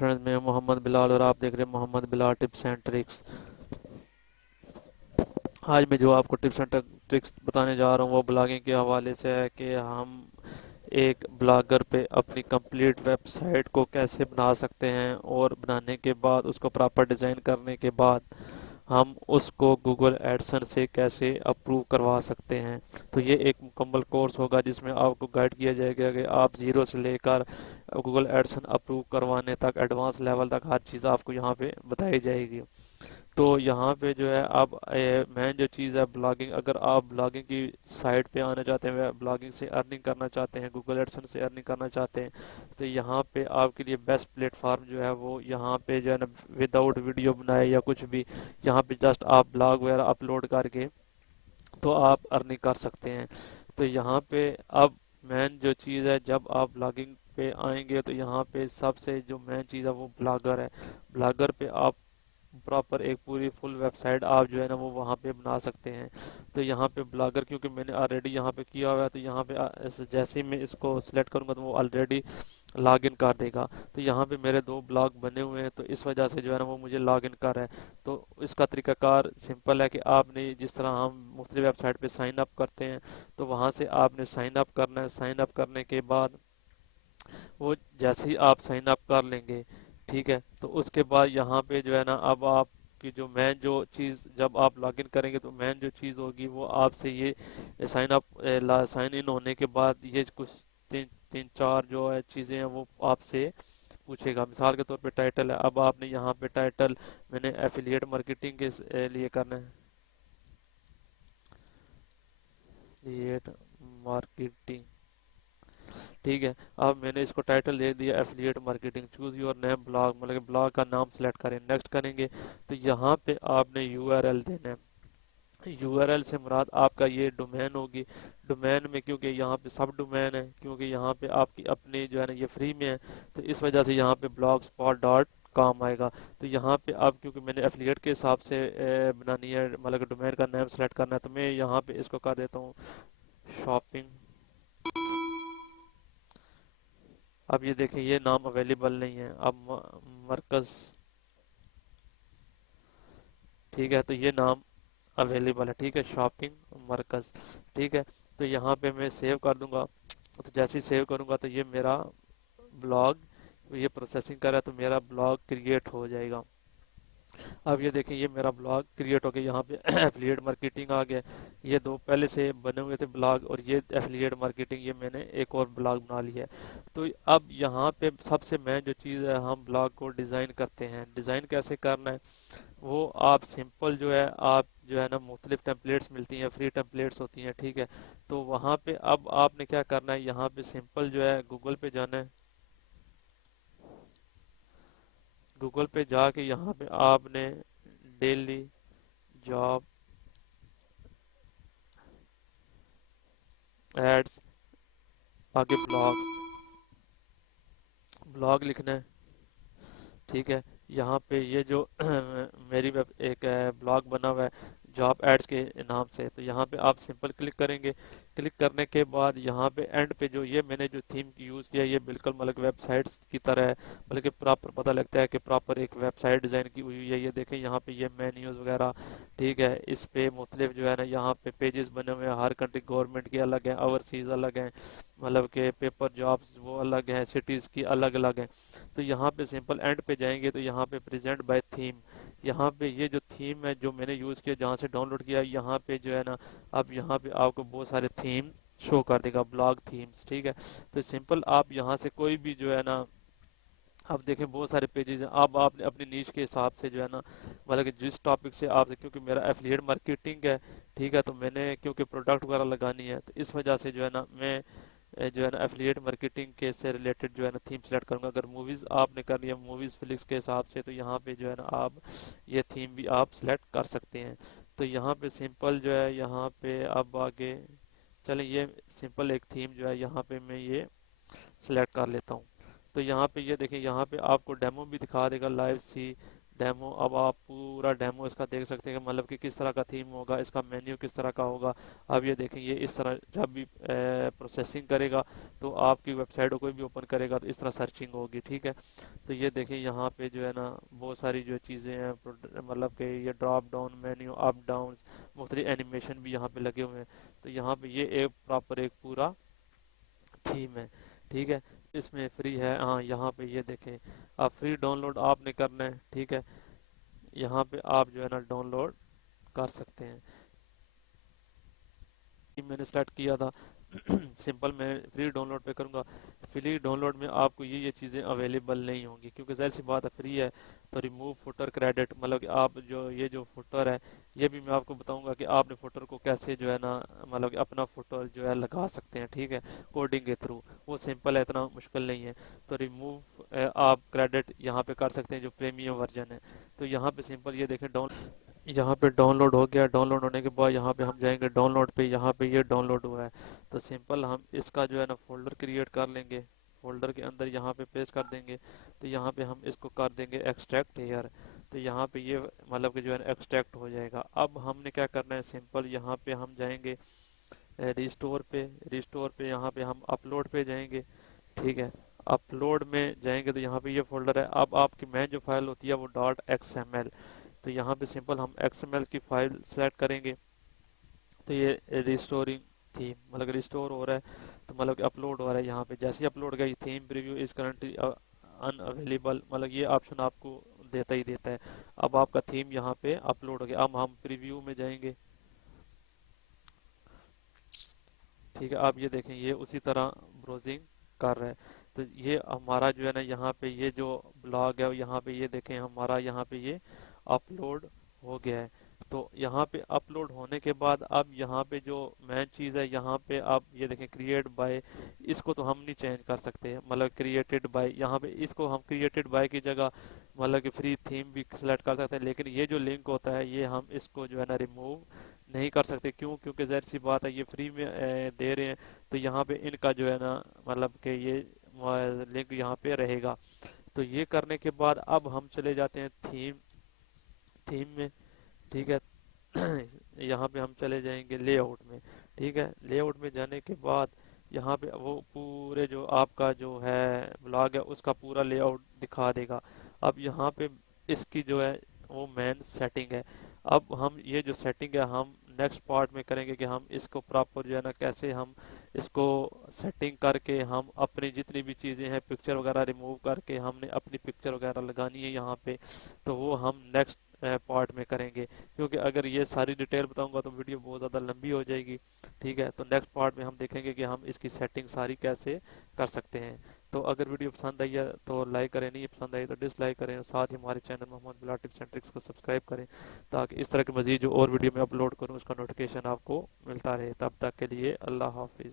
Friends, मैं मोहम्मद बिलाल और आप देख रहे हैं Mohammad Bilal tips and tricks. आज मैं जो आपको टिप्स एंड ट्रिक्स बताने जा रहा हूँ वो ब्लॉगिंग के हवाले से है कि हम एक ब्लॉगर पे अपनी कंप्लीट वेबसाइट को कैसे बना सकते हैं और बनाने के बाद उसको प्रॉपर डिज़ाइन करने के बाद हम उसको गूगल एडसन से कैसे अप्रूव करवा सकते हैं। तो ये एक मुकम्मल कोर्स होगा जिसमें आपको गाइड किया जाएगा कि आप ज़ीरो से लेकर गूगल एडसन अप्रूव करवाने तक एडवांस लेवल तक हर चीज़ आपको यहाँ पे बताई जाएगी। तो यहाँ पे जो है अब मेन जो चीज़ है ब्लॉगिंग, अगर आप ब्लॉगिंग की साइट पे आना चाहते हैं, ब्लॉगिंग से अर्निंग करना चाहते हैं, गूगल एडसन से अर्निंग करना चाहते हैं, तो यहाँ पे आपके लिए बेस्ट प्लेटफॉर्म जो है वो यहाँ पे जो है ना, विदाउट वीडियो बनाए या कुछ भी, यहाँ पे जस्ट आप ब्लॉग वगैरह अपलोड करके तो आप अर्निंग कर सकते हैं। तो यहाँ पे अब मेन जो चीज़ है, जब आप ब्लॉगिंग पे आएंगे तो यहाँ पे सबसे जो मेन चीज़ है वो ब्लॉगर है। ब्लॉगर पे आप प्रॉपर एक पूरी फुल वेबसाइट आप जो है ना वो वहाँ पे बना सकते हैं। तो यहाँ पे ब्लॉगर क्योंकि मैंने ऑलरेडी यहाँ पे किया हुआ है, तो यहाँ पे जैसे ही मैं इसको सिलेक्ट करूँगा तो वो ऑलरेडी लॉग इन कर देगा। तो यहाँ पे मेरे दो ब्लॉग बने हुए हैं, तो इस वजह से जो है ना वो मुझे लॉग इन कर रहा है। तो इसका तरीकाकार सिंपल है कि आपने जिस तरह हम मुख्तलिफ वेबसाइट पे साइन अप करते हैं, तो वहाँ से आपने साइन अप करना है। साइन अप करने के बाद वो जैसे ही आप साइन अप कर लेंगे, ठीक है, तो उसके बाद यहाँ पे जो है ना अब आप की जो मेन जो चीज़, जब आप लॉगिन करेंगे तो मेन जो चीज़ होगी वो आपसे ये साइन अप साइन इन होने के बाद ये कुछ तीन तीन चार जो है चीज़ें हैं वो आपसे पूछेगा। मिसाल के तौर पे टाइटल है, अब आपने यहाँ पे टाइटल मैंने एफिलिएट मार्केटिंग के लिए करना है, एफिलिएट मार्केटिंग, ठीक है। अब मैंने इसको टाइटल दे दिया affiliate marketing, choose your name blog, मतलब कि ब्लॉग का नाम सेलेक्ट करें, नेक्स्ट करेंगे। तो यहाँ पे आपने यूआरएल देना है। यूआरएल से मुराद आपका ये डोमेन होगी। डोमेन में क्योंकि यहाँ पे सब डोमेन है, क्योंकि यहाँ पे आपकी अपनी जो है ना ये फ्री में है, तो इस वजह से यहाँ पे ब्लॉग स्पॉट डॉट कॉम आएगा। तो यहाँ पे अब क्योंकि मैंने एफिलिएट के हिसाब से बनानी है, मतलब कि डोमेन का नाम सेलेक्ट करना है, तो मैं यहाँ पे इसको कर देता हूँ शॉपिंग। अब ये देखें ये नाम अवेलेबल नहीं है। अब मरकज़, ठीक है, तो ये नाम अवेलेबल है, ठीक है, शॉपिंग मरकज़, ठीक है। तो यहाँ पे मैं सेव कर दूंगा। तो जैसे ही सेव करूंगा तो ये मेरा ब्लॉग ये प्रोसेसिंग कर रहा है, तो मेरा ब्लॉग क्रिएट हो जाएगा। अब ये देखें ये मेरा ब्लॉग क्रिएट हो गया, यहाँ पे एफिलिएट मार्केटिंग आ गया। ये दो पहले से बने हुए थे ब्लॉग, और ये एफिलिएट मार्केटिंग ये मैंने एक और ब्लॉग बना लिया है। तो अब यहाँ पे सबसे मेन जो चीज़ है, हम ब्लॉग को डिज़ाइन करते हैं। डिज़ाइन कैसे करना है वो आप सिंपल जो है, आप जो है ना मुख्तलिफ टेम्पलेट्स मिलती हैं, फ्री टेम्पलेट्स होती हैं, ठीक है। तो वहाँ पे अब आपने क्या करना है, यहाँ पे सिंपल जो है गूगल पे जाना है। गूगल पे जाके यहाँ पे आपने डेली जॉब एड्स, आगे ब्लॉग, ब्लॉग लिखना है, ठीक है। यहाँ पे ये जो मेरी वेब एक ब्लॉग बना हुआ है जॉब एड्स के नाम से, तो यहाँ पे आप सिंपल क्लिक करेंगे। क्लिक करने के बाद यहाँ पे एंड पे जो ये मैंने जो थीम यूज़ किया ये बिल्कुल मतलब वेबसाइट्स की तरह है, बल्कि प्रॉपर पता लगता है कि प्रॉपर एक वेबसाइट डिज़ाइन की हुई है। ये देखें यहाँ पे ये मेन्यूज़ वगैरह, ठीक है, इस पे मुख्तलिफ जो है ना यहाँ पे पेजेस बने हुए हैं। हर कंट्री गवर्नमेंट के अलग हैं, ओवरसीज़ अलग हैं, मतलब के पेपर जॉब्स वो अलग हैं, सिटीज़ की अलग अलग हैं। तो यहाँ पे सिंपल एंड पे जाएंगे तो यहाँ पे प्रेजेंट बाय थीम, यहाँ पे ये जो थीम है जो मैंने यूज़ किया जहाँ से डाउनलोड किया, यहाँ पे जो है ना अब यहाँ पे आपको बहुत सारे थीम शो कर देगा, ब्लॉग थीम्स, ठीक है। तो सिंपल आप यहाँ से कोई भी जो है ना, अब देखें बहुत सारे पेजेस हैं। अब आपने अपनी नीश के हिसाब से जो है ना, मतलब कि जिस टॉपिक से आप, क्योंकि मेरा एफिलिएट मार्केटिंग है, ठीक है, तो मैंने क्योंकि प्रोडक्ट वगैरह लगानी है, तो इस वजह से जो है ना मैं जो है ना एफिलिएट मार्केटिंग के से रिलेटेड जो है ना थीम सेलेक्ट करूंगा। अगर मूवीज़ आपने करनी है मूवीज़ फ्लिक्स के हिसाब से, तो यहाँ पे जो है ना आप ये थीम भी आप सेलेक्ट कर सकते हैं। तो यहाँ पे सिंपल जो है, यहाँ पे अब आगे चलें, ये सिंपल एक थीम जो है यहाँ पे मैं ये सेलेक्ट कर लेता हूँ। तो यहाँ पे ये देखें, यहाँ पे आपको डेमो भी दिखा देगा, लाइव सी ڈیمو، اب آپ پورا ڈیمو اس کا دیکھ سکتے ہیں کہ مطلب کہ کس طرح کا تھیم ہوگا، اس کا مینیو کس طرح کا ہوگا۔ اب یہ دیکھیں یہ اس طرح جب بھی پروسیسنگ کرے گا تو آپ کی ویب سائٹ کو کوئی بھی اوپن کرے گا تو اس طرح سرچنگ ہوگی، ٹھیک ہے۔ تو یہ دیکھیں یہاں پہ جو ہے نا بہت ساری جو چیزیں ہیں، مطلب کہ یہ drop down menu, up down, مختلف اینیمیشن بھی یہاں پہ لگے ہوئے ہیں۔ تو یہاں پہ یہ ایک پراپر ایک پورا تھیم ہے، ٹھیک ہے۔ اس میں فری ہے، ہاں یہاں پہ یہ دیکھیں آپ فری ڈاؤن لوڈ آپ نے کرنا ہے، ٹھیک ہے۔ یہاں پہ آپ جو ہے نا ڈاؤن لوڈ کر سکتے ہیں۔ میں نے سلیکٹ کیا تھا سمپل میں فری ڈاؤن لوڈ پہ کروں گا۔ فری ڈاؤن لوڈ میں آپ کو یہ چیزیں اویلیبل نہیں ہوں گی کیونکہ ظاہر سی بات ہے فری ہے۔ تو ریموو فوٹر کریڈٹ مطلب کہ آپ جو یہ جو فوٹر ہے یہ بھی میں آپ کو بتاؤں گا کہ آپ نے فوٹر کو کیسے جو ہے نا مطلب کہ اپنا فوٹر جو ہے لگا سکتے ہیں، ٹھیک ہے، کوڈنگ کے تھرو۔ وہ سمپل ہے، اتنا مشکل نہیں ہے۔ تو ریموو آپ کریڈٹ یہاں پہ کر سکتے ہیں جو پریمیم ورژن ہے۔ تو یہاں پہ سمپل یہ دیکھیں یہاں پہ ڈاؤن لوڈ ہو گیا۔ ڈاؤن لوڈ ہونے کے بعد یہاں پہ ہم جائیں گے ڈاؤن لوڈ پہ، یہاں پہ یہ ڈاؤن لوڈ ہوا ہے۔ تو سمپل ہم اس کا جو ہے نا فولڈر کریٹ کر لیں گے، فولڈر کے اندر یہاں پہ پیسٹ کر دیں گے۔ تو یہاں پہ ہم اس کو کر دیں گے ایکسٹریکٹ ہیئر۔ تو یہاں پہ یہ مطلب کہ جو ہے نا ایکسٹریکٹ ہو جائے گا۔ اب ہم نے کیا کرنا ہے سمپل یہاں پہ ہم جائیں گے ریسٹور پہ، ریسٹور پہ یہاں پہ ہم اپلوڈ پہ جائیں گے، ٹھیک ہے۔ اپلوڈ میں جائیں گے تو یہاں پہ یہ فولڈر ہے۔ اب آپ کی مین جو فائل ہوتی ہے وہ ڈاٹ ایکس ایم ایل، تو یہاں پہ سمپل ہم ایکس ایم ایل کی فائل سلیکٹ کریں گے۔ تو یہ ریسٹورنگ تھیم مطلب کہ ریسٹور ہو رہا ہے، تو مطلب کہ اپلوڈ ہو رہا ہے یہاں پہ۔ جیسے ہی اپلوڈ گئی theme preview is currently in available, مطلب یہ آپشن آپ کو دیتا ہی دیتا ہے۔ اب آپ کا تھیم یہاں پہ اپلوڈ ہو گیا۔ اب ہم پریویو میں جائیں گے، ٹھیک ہے۔ آپ یہ دیکھیں یہ اسی طرح بروزنگ کر رہا ہے۔ تو یہ ہمارا جو ہے نا یہاں پہ یہ جو بلاگ ہے یہاں پہ یہ دیکھیں ہمارا یہاں پہ یہ اپلوڈ ہو گیا ہے۔ تو یہاں پہ اپلوڈ ہونے کے بعد اب یہاں پہ جو مین چیز ہے یہاں پہ آپ یہ دیکھیں کریٹ بائی، اس کو تو ہم نہیں چینج کر سکتے، مطلب کریٹڈ بائی یہاں پہ اس کو ہم کریٹڈ بائی کی جگہ مطلب کہ فری تھیم بھی سلیکٹ کر سکتے ہیں، لیکن یہ جو لنک ہوتا ہے یہ ہم اس کو جو ہے نا ریموو نہیں کر سکتے۔ کیوں؟ کیونکہ ظاہر سی بات ہے یہ فری میں دے رہے ہیں، تو یہاں پہ ان کا جو ہے نا مطلب کہ یہ لنک یہاں پہ رہے گا۔ تو یہ کرنے کے بعد اب ہم چلے جاتے ہیں تھیم میں، ٹھیک ہے۔ یہاں پہ ہم چلے جائیں گے لے آؤٹ میں، ٹھیک ہے۔ لے آؤٹ میں جانے کے بعد یہاں پہ وہ پورے جو آپ کا جو ہے بلاگ ہے اس کا پورا لے آؤٹ دکھا دے گا۔ اب یہاں پہ اس کی جو ہے وہ مین سیٹنگ ہے۔ اب ہم یہ جو سیٹنگ ہے ہم نیکسٹ پارٹ میں کریں گے کہ ہم اس کو پراپر جو ہے نا کیسے ہم اس کو سیٹنگ کر کے ہم اپنی جتنی بھی چیزیں ہیں پکچر وغیرہ ریموو کر کے ہم نے اپنی پکچر وغیرہ لگانی ہے یہاں پہ، تو وہ ہم نیکسٹ پارٹ میں کریں گے۔ کیونکہ اگر یہ ساری ڈیٹیل بتاؤں گا تو ویڈیو بہت زیادہ لمبی ہو جائے گی، ٹھیک ہے۔ تو نیکسٹ پارٹ میں ہم دیکھیں گے کہ ہم اس کی سیٹنگ ساری کیسے کر سکتے ہیں۔ تو اگر ویڈیو پسند آئی ہے تو لائک کریں، نہیں پسند آئی تو ڈس لائک کریں، ساتھ ہی ہمارے channel Mohammad Bilal tips and tricks کو سبسکرائب کریں تاکہ اس طرح کے مزید جو اور ویڈیو میں اپلوڈ کروں اس کا نوٹیفیکیشن آپ کو ملتا رہے۔ تب تک کے لیے اللہ حافظ۔